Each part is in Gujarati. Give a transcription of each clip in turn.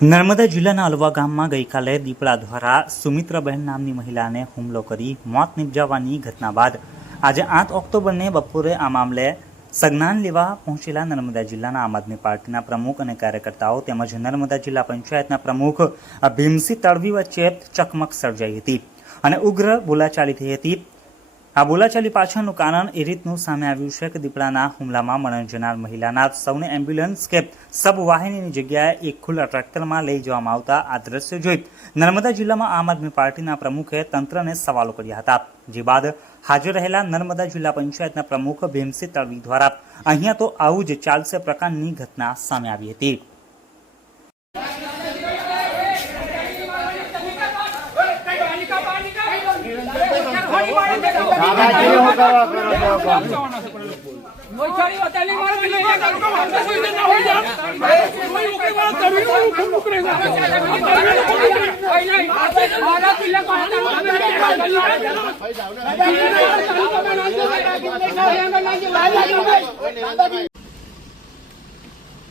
નર્મદા જિલ્લાના અલવા ગામમાં ગઈકાલે દીપડા દ્વારા સુમિત્રાબહેન નામની મહિલાને હુમલો કરી મોત નિપજાવવાની ઘટના બાદ આજે આઠ ઓક્ટોબરને બપોરે આ મામલે સંજ્ઞાન લેવા પહોંચેલા નર્મદા જિલ્લાના આમ આદમી પાર્ટીના પ્રમુખ અને કાર્યકર્તાઓ તેમજ નર્મદા જિલ્લા પંચાયતના પ્રમુખ ભીમસિંહ તડવી વચ્ચે ચકમક સર્જાઈ હતી અને ઉગ્ર બોલાચાલી થઈ હતી. આ બોલાચાલી પાછળનું કારણ એ રીતનું સામે આવ્યું છે કે દીપડાના હુમલામાં મરણ જનાર મહિલાના સૌને એમ્બ્યુલન્સ કે સબવાહિનીની જગ્યાએ એક ખુલ્લા ટ્રેક્ટરમાં લઈ જવામાં આવતા આ દ્રશ્ય જોઈ નર્મદા જિલ્લામાં આમ આદમી પાર્ટીના પ્રમુખે તંત્રને સવાલો કર્યા હતા. જે બાદ હાજર રહેલા નર્મદા જિલ્લા પંચાયતના પ્રમુખ ભીમસિંહ તળવી દ્વારા અહીંયા તો આવું જ ચાલશે પ્રકારની ઘટના સામે આવી હતી. દાદાગીરી હું કરવા કરો છો મોઈચારી વતાલી મારે પેલી વાત આનો કામ હાલતા સુઈ ના હોય જા મોઈ ઉકે વાળા તરવી વાળું ખૂબ ઉકરે ના આના પિલ્લા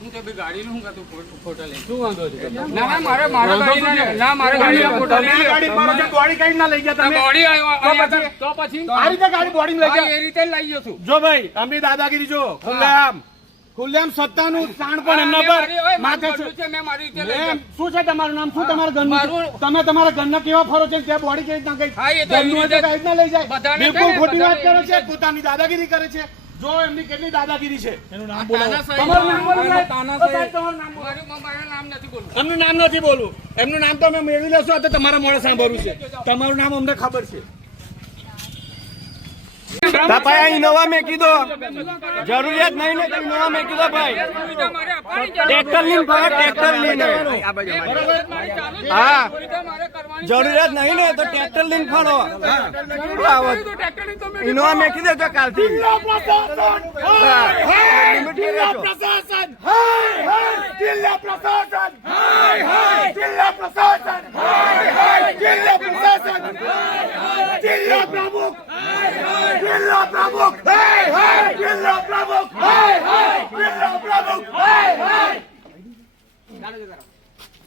હું તો બી ગાડી નું હું તું ફોટો લે શું વાંધો છે? ના ના મારે મારે ગાડી ના ના મારે ગાડી ફોટો લે ગાડી મારો છે, બોડી કઈ ના લઈ ગયા તમે બોડી આવ્યો તો પછી આ રીતે ગાડી બોડી લઈ ગયા? એ રીતે લઈ ગયો છું. જો ભાઈ અમે દાદાગીરી જો ખુલ્લેઆમ. ખુલ્લેઆમ સત્તાનું તાણ પણ એમના પર માથે છે. મેં મારી રીતે લઈ શું છે તમારું નામ? શું તમારા ઘરનું? તમે તમારા ઘરના કેવા ફરો છે? ત્યાં બોડી કેવી રીતના ગઈ ઘરનું કઈ રીતના લઈ જાય? બિલકુલ ખોટી વાત કરે છે પોતાની દાદાગીરી કરે છે. જો એમની કેટલી દાદાગીરી છે? એનું નામ બોલો તમારું નામ બોલો. સાહેબ. સાહેબ, તમારું નામ બોલો. મારું મારું નામ નથી બોલવું એમનું નામ નથી બોલવું. એમનું નામ તો અમે મેળવી લેશું આ તો તમારા મોડે સાંભળવું છે. તમારું નામ અમને ખબર છે. ભાઈ ઇનોવા મેં કીધો જરૂરિયાત નહીં ને ઇનોવા કીધો ભાઈ. ટ્રેક્ટર લઈને ભાઈ ટ્રેક્ટર લઈને. હા. જરૂરિયાત નહીં ને તો ટ્રેક્ટર લઈને ફાળો. ઇનોવા મેં દેજો કાલથી. જિલ્લા પ્રશાસન જિલ્લા પ્રશાસન જિલ્લા પ્રશાસન જિલ્લા પ્રશાસન જિલ્લા પ્રમુખ જિલ્લા પ્રમુખ જિલ્લા પ્રમુખ જિલ્લા પ્રમુખ